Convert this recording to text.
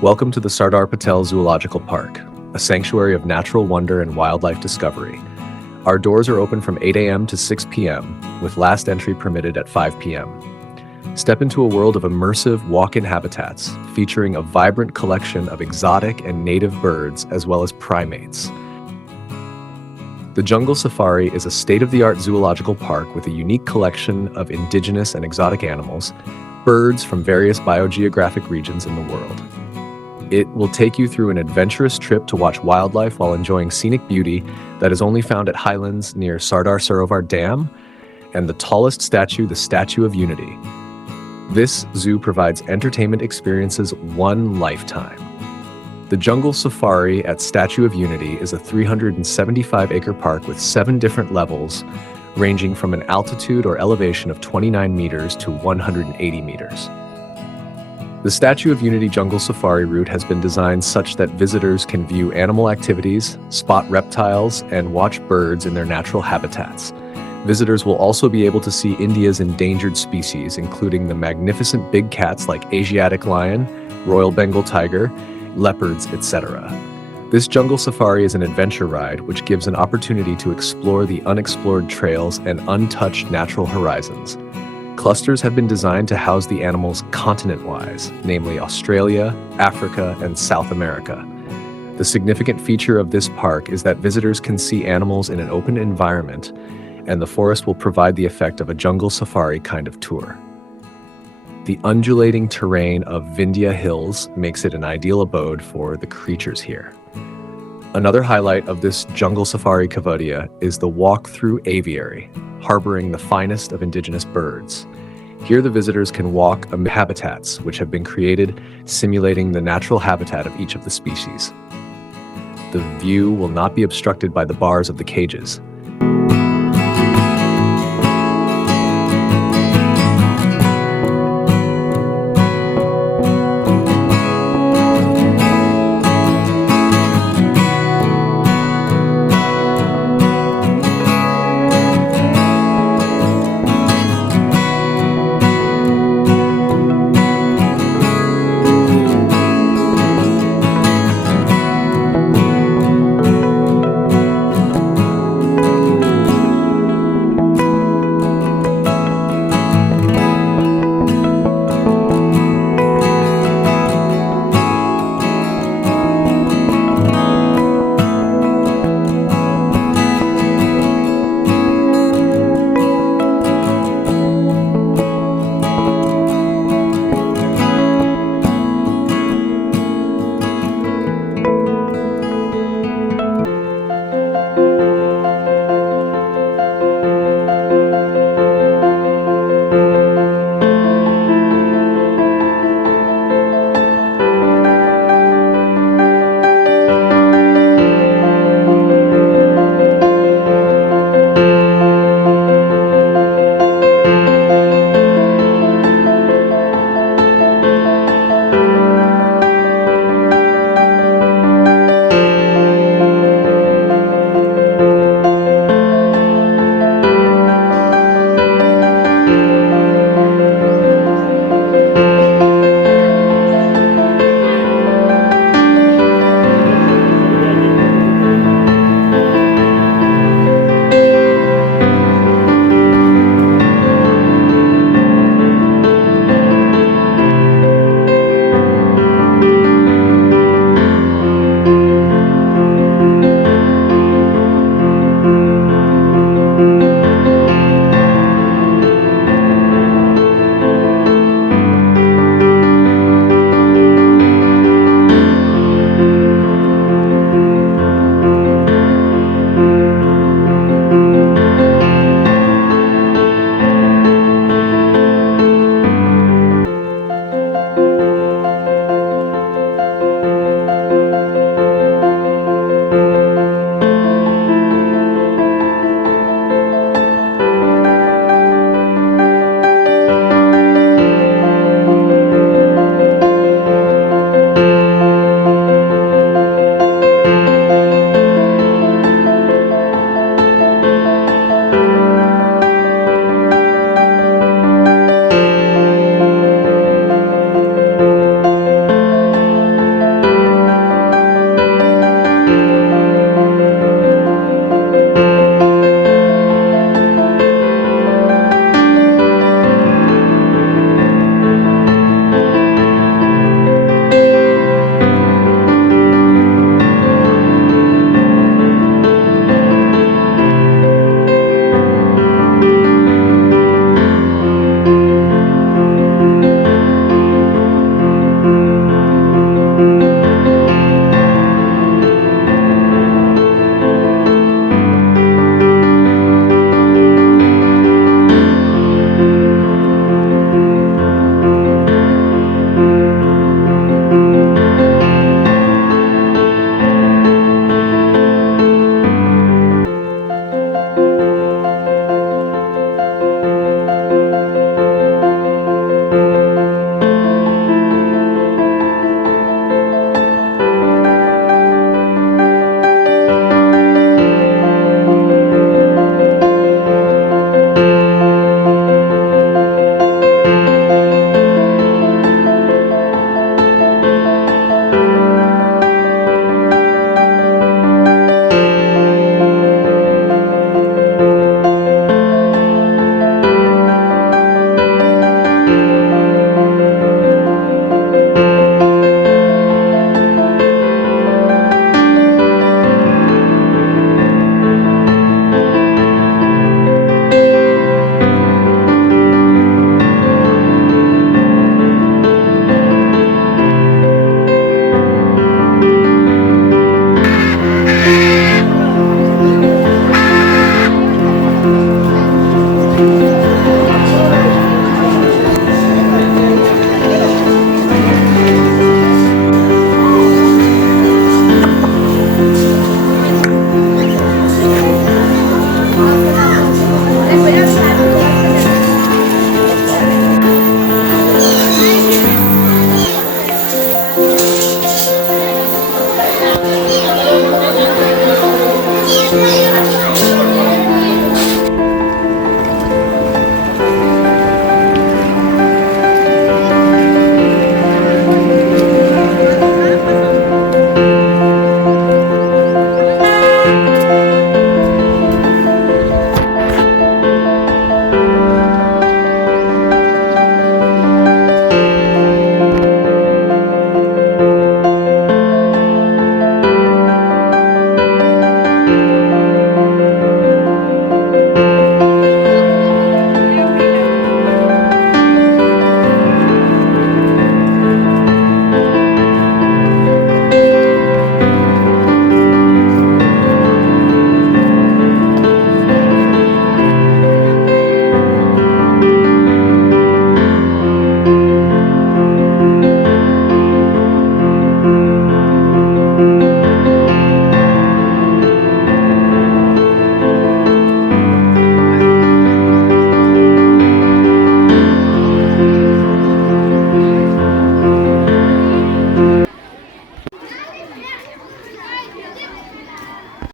Welcome to the Sardar Patel Zoological Park, a sanctuary of natural wonder and wildlife discovery. Our doors are open from 8 a.m. to 6 p.m., with last entry permitted at 5 p.m. Step into a world of immersive walk-in habitats, featuring a vibrant collection of exotic and native birds as well as primates. The Jungle Safari is a state-of-the-art zoological park with a unique collection of indigenous and exotic animals, birds from various biogeographic regions in the world. It will take you through an adventurous trip to watch wildlife while enjoying scenic beauty that is only found at highlands near Sardar Sarovar Dam and the tallest statue, the Statue of Unity. This zoo provides entertainment experiences one lifetime. The Jungle Safari at Statue of Unity is a 375-acre park with 7 different levels, ranging from an altitude or elevation of 29 meters to 180 meters. The Statue of Unity Jungle Safari route has been designed such that visitors can view animal activities, spot reptiles, and watch birds in their natural habitats. Visitors will also be able to see India's endangered species, including the magnificent big cats like Asiatic Lion, Royal Bengal Tiger, leopards, etc. This Jungle Safari is an adventure ride which gives an opportunity to explore the unexplored trails and untouched natural horizons. Clusters have been designed to house the animals continent-wise, namely Australia, Africa, and South America. The significant feature of this park is that visitors can see animals in an open environment, and the forest will provide the effect of a jungle safari kind of tour. The undulating terrain of Vindhya Hills makes it an ideal abode for the creatures here. Another highlight of this jungle safari Kevadia is the walk-through aviary, harboring the finest of indigenous birds. Here the visitors can walk amid habitats which have been created, simulating the natural habitat of each of the species. The view will not be obstructed by the bars of the cages.